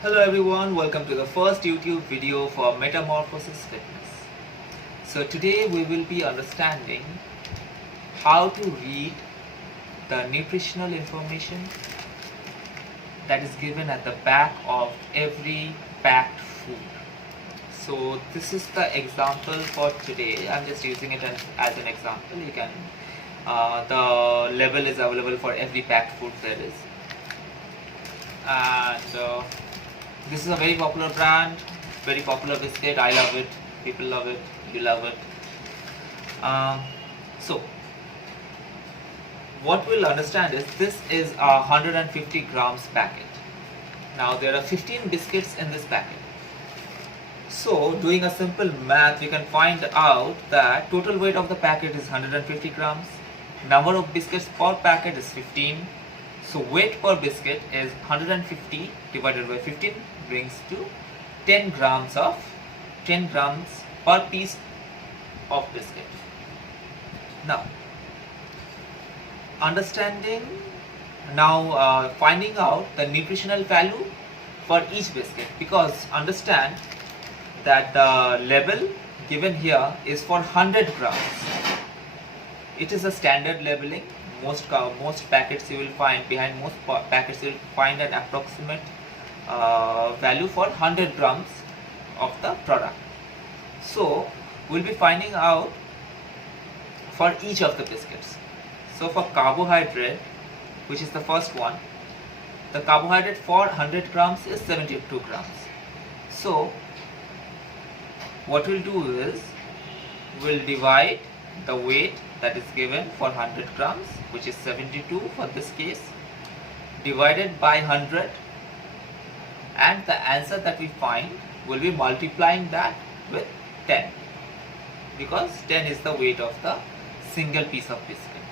Hello everyone, welcome to the first YouTube video for Metamorphosis Fitness. So today we will be understanding how to read the nutritional information that is given at the back of every packed food. So this is the example for today. I'm just using it as an example. You can the label is available for every packed food there is, and this is a very popular brand, very popular biscuit. I love it, people love it, you love it. So what we'll understand is this is a 150 grams packet. Now there are 15 biscuits in this packet. So doing a simple math, we can find out that total weight of the packet is 150 grams. Number of biscuits per packet is 15. So weight per biscuit is 150 divided by 15 brings to 10 grams per piece of biscuit. Now finding out the nutritional value for each biscuit, because understand that the label given here is for 100 grams. It is a standard labeling. Most packets you will find, behind most packets you will find an approximate value for 100 grams of the product. So we'll be finding out for each of the biscuits. So for carbohydrate, which is the first one, the carbohydrate for 100 grams is 72 grams. So what we'll do is we'll divide the weight that is given for 100 grams, which is 72 for this case, divided by 100, and the answer that we find will be multiplying that with 10, because 10 is the weight of the single piece of biscuit,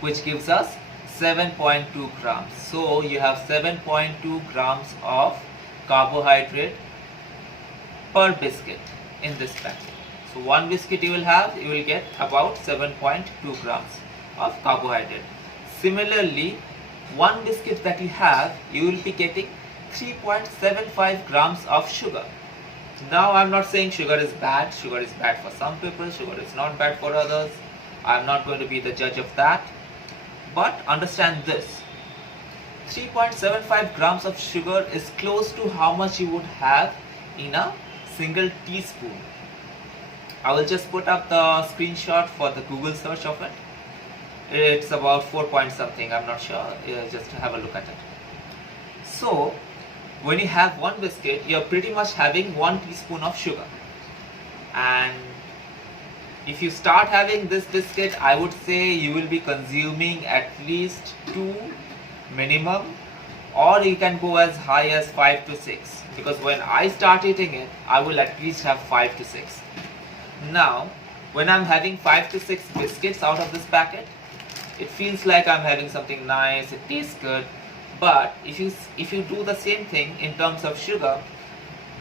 which gives us 7.2 grams. So you have 7.2 grams of carbohydrate per biscuit in this packet. So one biscuit you will get about 7.2 grams of carbohydrate. Similarly, one biscuit that you will be getting 3.75 grams of sugar. Now I'm not saying sugar is bad. Sugar is bad for some people, sugar is not bad for others. I'm not going to be the judge of that. But understand this, 3.75 grams of sugar is close to how much you would have in a single teaspoon. I will just put up the screenshot for the Google search of it. It's about 4 point something, I'm not sure, just have a look at it. So when you have one biscuit, you're pretty much having 1 teaspoon of sugar. And if you start having this biscuit, I would say you will be consuming at least 2 minimum, or you can go as high as 5 to 6, because when I start eating it, I will at least have 5 to 6. Now when I'm having 5 to 6 biscuits out of this packet, it feels like I'm having something nice, it tastes good. But if you do the same thing in terms of sugar,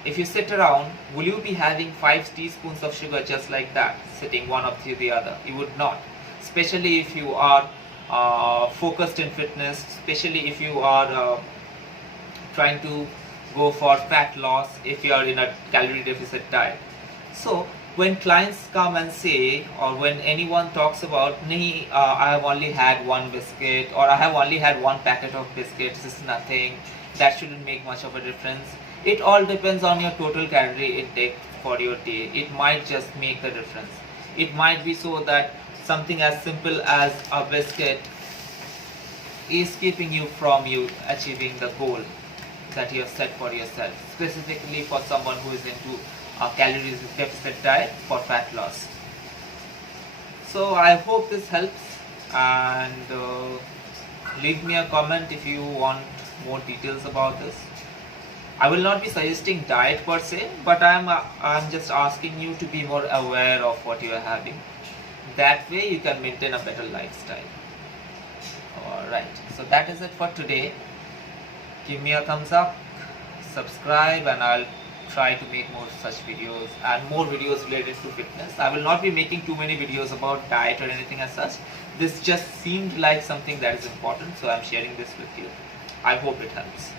if you sit around, will you be having 5 teaspoons of sugar just like that, sitting one up to the other? You would not. Especially if you are focused in fitness, especially if you are trying to go for fat loss, if you are in a calorie deficit diet. So when clients come and say, or when anyone talks about, I have only had one biscuit, or I have only had one packet of biscuits, it's nothing, that shouldn't make much of a difference. It all depends on your total calorie intake for your day. It might just make the difference. It might be so that something as simple as a biscuit is keeping you from achieving the goal that you have set for yourself, specifically for someone who is into a calorie deficit diet for fat loss. So I hope this helps, and leave me a comment if you want more details about this. I will not be suggesting diet per se, but I'm just asking you to be more aware of what you are having. That way you can maintain a better lifestyle. Alright, so that is it for today. Give me a thumbs up, subscribe, and I'll try to make more such videos and more videos related to fitness. I will not be making too many videos about diet or anything as such. This just seemed like something that is important, so I'm sharing this with you. I hope it helps.